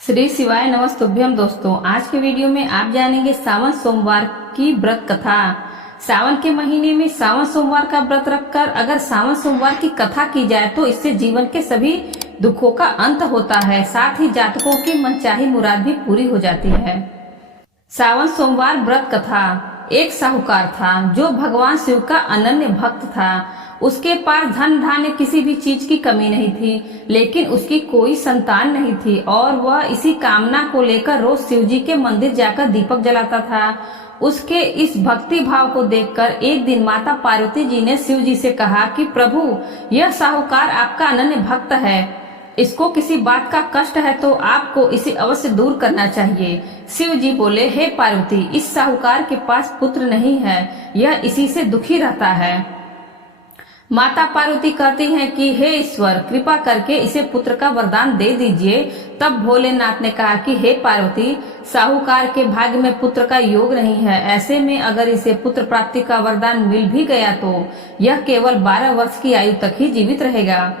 श्री शिवाय नमस्तुभ्यम। दोस्तों, आज के वीडियो में आप जानेंगे सावन सोमवार की व्रत कथा। सावन के महीने में सावन सोमवार का व्रत रखकर अगर सावन सोमवार की कथा की जाए तो इससे जीवन के सभी दुखों का अंत होता है, साथ ही जातकों की मनचाही मुराद भी पूरी हो जाती है। सावन सोमवार व्रत कथा। एक साहूकार था जो भगवान शिव का अनन्य भक्त था। उसके पास धन धान्य किसी भी चीज की कमी नहीं थी, लेकिन उसकी कोई संतान नहीं थी और वह इसी कामना को लेकर रोज शिव जी के मंदिर जाकर दीपक जलाता था। उसके इस भक्ति भाव को देखकर एक दिन माता पार्वती जी ने शिव जी से कहा कि प्रभु, यह साहूकार आपका अनन्य भक्त है, इसको किसी बात का कष्ट है तो आपको इसे अवश्य दूर करना चाहिए। शिव जी बोले, हे पार्वती, इस साहूकार के पास पुत्र नहीं है, यह इसी से दुखी रहता है। माता पार्वती कहती हैं कि हे ईश्वर, कृपा करके इसे पुत्र का वरदान दे दीजिए। तब भोलेनाथ ने कहा कि हे पार्वती, साहूकार के भाग्य में पुत्र का योग नहीं है, ऐसे में अगर इसे पुत्र प्राप्ति का वरदान मिल भी गया तो यह केवल 12 वर्ष की आयु तक ही जीवित रहेगा।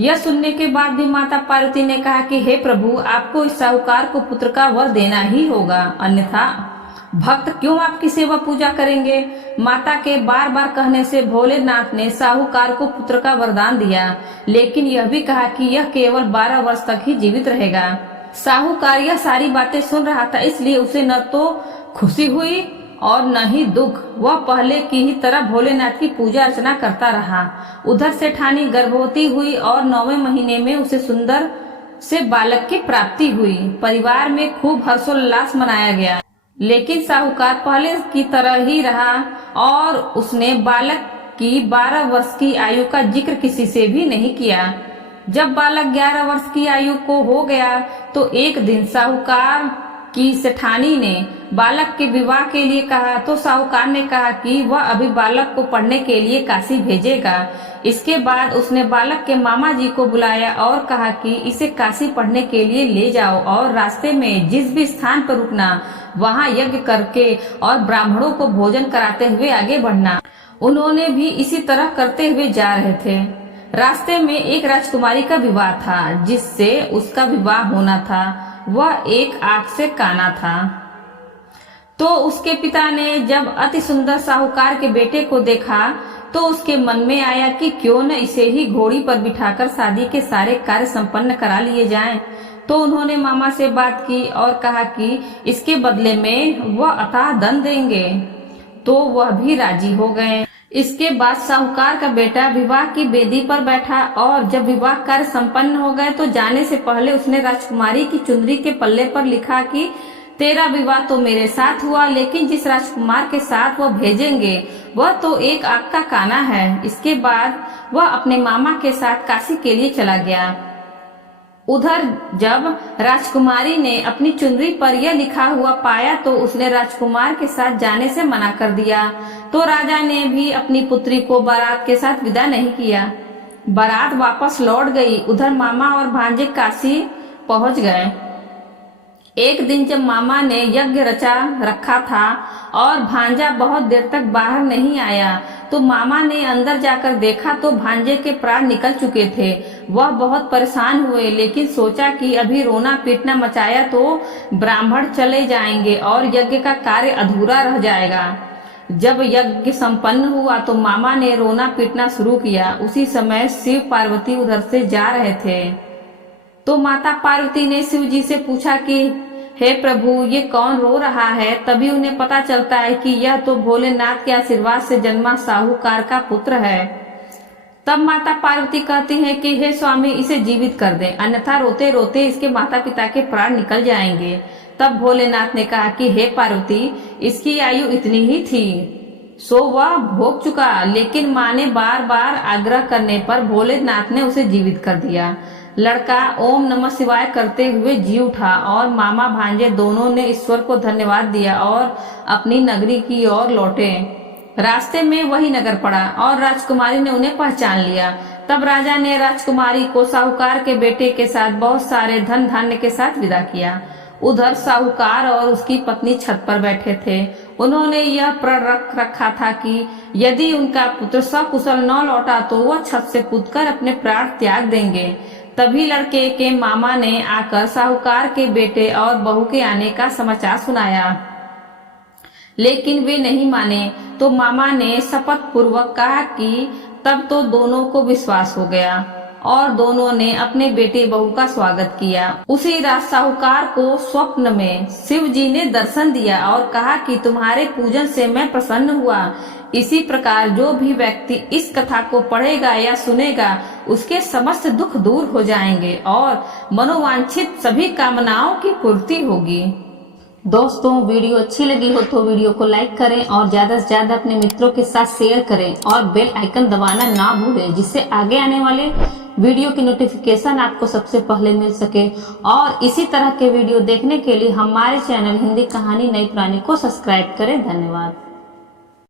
यह सुनने के बाद भी माता पार्वती ने कहा कि हे प्रभु, आपको इस साहूकार को पुत्र का वर देना ही होगा, अन्यथा भक्त क्यों आपकी सेवा पूजा करेंगे। माता के बार बार कहने से भोलेनाथ ने साहूकार को पुत्र का वरदान दिया, लेकिन यह भी कहा कि यह केवल 12 वर्ष तक ही जीवित रहेगा। साहूकार यह सारी बातें सुन रहा था, इसलिए उसे न तो खुशी हुई और न ही दुख। वह पहले की ही तरह भोलेनाथ की पूजा अर्चना करता रहा। उधर सेठानी गर्भवती हुई और 9वें महीने में उसे सुंदर से बालक की प्राप्ति हुई। परिवार में खूब हर्षोल्लास मनाया गया, लेकिन साहूकार पहले की तरह ही रहा और उसने बालक की 12 वर्ष की आयु का जिक्र किसी से भी नहीं किया। जब बालक 11 वर्ष की आयु को हो गया तो एक दिन साहूकार की सेठानी ने बालक के विवाह के लिए कहा, तो साहूकार ने कहा कि वह अभी बालक को पढ़ने के लिए काशी भेजेगा। इसके बाद उसने बालक के मामा जी को बुलाया और कहा कि इसे काशी पढ़ने के लिए ले जाओ और रास्ते में जिस भी स्थान पर रुकना वहां यज्ञ करके और ब्राह्मणों को भोजन कराते हुए आगे बढ़ना। उन्होंने भी इसी तरह करते हुए जा रहे थे। रास्ते में एक राजकुमारी का विवाह था जिससे उसका विवाह होना था। वह एक आंख से काना था। तो उसके पिता ने जब अति सुंदर साहूकार के बेटे को देखा तो उसके मन में आया कि क्यों न इसे ही घोड़ी पर बिठाकर शादी के सारे कार्य संपन्न करा लिए जाएं। तो उन्होंने मामा से बात की और कहा कि इसके बदले में वह अथाह धन देंगे। तो वह भी राजी हो गए। इसके बाद साहूकार का बेटा विवाह की बेदी पर बैठा और जब विवाह कार्य संपन्न हो गए तो जाने से पहले उसने राजकुमारी की चुनरी के पल्ले पर लिखा कि तेरा विवाह तो मेरे साथ हुआ, लेकिन जिस राजकुमार के साथ वह भेजेंगे वह तो एक आंख का काना है। इसके बाद वह अपने मामा के साथ काशी के लिए चला गया। उधर जब राजकुमारी ने अपनी चुनरी पर यह लिखा हुआ पाया तो उसने राजकुमार के साथ जाने से मना कर दिया। तो राजा ने भी अपनी पुत्री को बारात के साथ विदा नहीं किया। बारात वापस लौट गई। उधर मामा और भांजे काशी पहुंच गए। एक दिन जब मामा ने यज्ञ रचा रखा था और भांजा बहुत देर तक बाहर नहीं आया तो मामा ने अंदर जाकर देखा तो भांजे के प्राण निकल चुके थे। वह बहुत परेशान हुए, लेकिन सोचा कि अभी रोना पीटना मचाया तो ब्राह्मण चले जाएंगे और यज्ञ का कार्य अधूरा रह जाएगा। जब यज्ञ संपन्न हुआ तो मामा ने रोना पीटना शुरू किया। उसी समय शिव पार्वती उधर से जा रहे थे। तो माता पार्वती ने शिव जी से पूछा कि हे प्रभु, ये कौन रो रहा है। तभी उन्हें पता चलता है कि यह तो भोलेनाथ के आशीर्वाद से जन्मा साहूकार का पुत्र है। तब माता पार्वती कहती हैं कि हे स्वामी, इसे जीवित कर दें, अन्यथा रोते रोते इसके माता पिता के प्राण निकल जाएंगे। तब भोलेनाथ ने कहा कि हे पार्वती, इसकी आयु इतनी ही थी सो वह भोग चुका, लेकिन माँ ने बार बार आग्रह करने पर भोलेनाथ ने उसे जीवित कर दिया। लड़का ओम नमः शिवाय करते हुए जी उठा और मामा भांजे दोनों ने ईश्वर को धन्यवाद दिया और अपनी नगरी की ओर लौटे। रास्ते में वही नगर पड़ा और राजकुमारी ने उन्हें पहचान लिया। तब राजा ने राजकुमारी को साहूकार के बेटे के साथ बहुत सारे धन धान्य के साथ विदा किया। उधर साहूकार और उसकी पत्नी छत पर बैठे थे। उन्होंने यह प्रण रख रखा था कि यदि उनका पुत्र सकुशल न लौटा तो वह छत से कूदकर अपने प्राण त्याग देंगे। तभी लड़के के मामा ने आकर साहूकार के बेटे और बहू के आने का समाचार सुनाया, लेकिन वे नहीं माने। तो मामा ने शपथ पूर्वक कहा कि तब तो दोनों को विश्वास हो गया और दोनों ने अपने बेटे बहू का स्वागत किया। उसी रात साहूकार को स्वप्न में शिव जी ने दर्शन दिया और कहा कि तुम्हारे पूजन से मैं प्रसन्न हुआ। इसी प्रकार जो भी व्यक्ति इस कथा को पढ़ेगा या सुनेगा उसके समस्त दुख दूर हो जाएंगे और मनोवांछित सभी कामनाओं की पूर्ति होगी। दोस्तों, वीडियो अच्छी लगी हो तो वीडियो को लाइक करें और ज्यादा से ज्यादा अपने मित्रों के साथ शेयर करें और बेल आइकन दबाना ना भूलें, जिससे आगे आने वाले वीडियो की नोटिफिकेशन आपको सबसे पहले मिल सके। और इसी तरह के वीडियो देखने के लिए हमारे चैनल हिंदी कहानी नई पुरानी को सब्सक्राइब करें। धन्यवाद।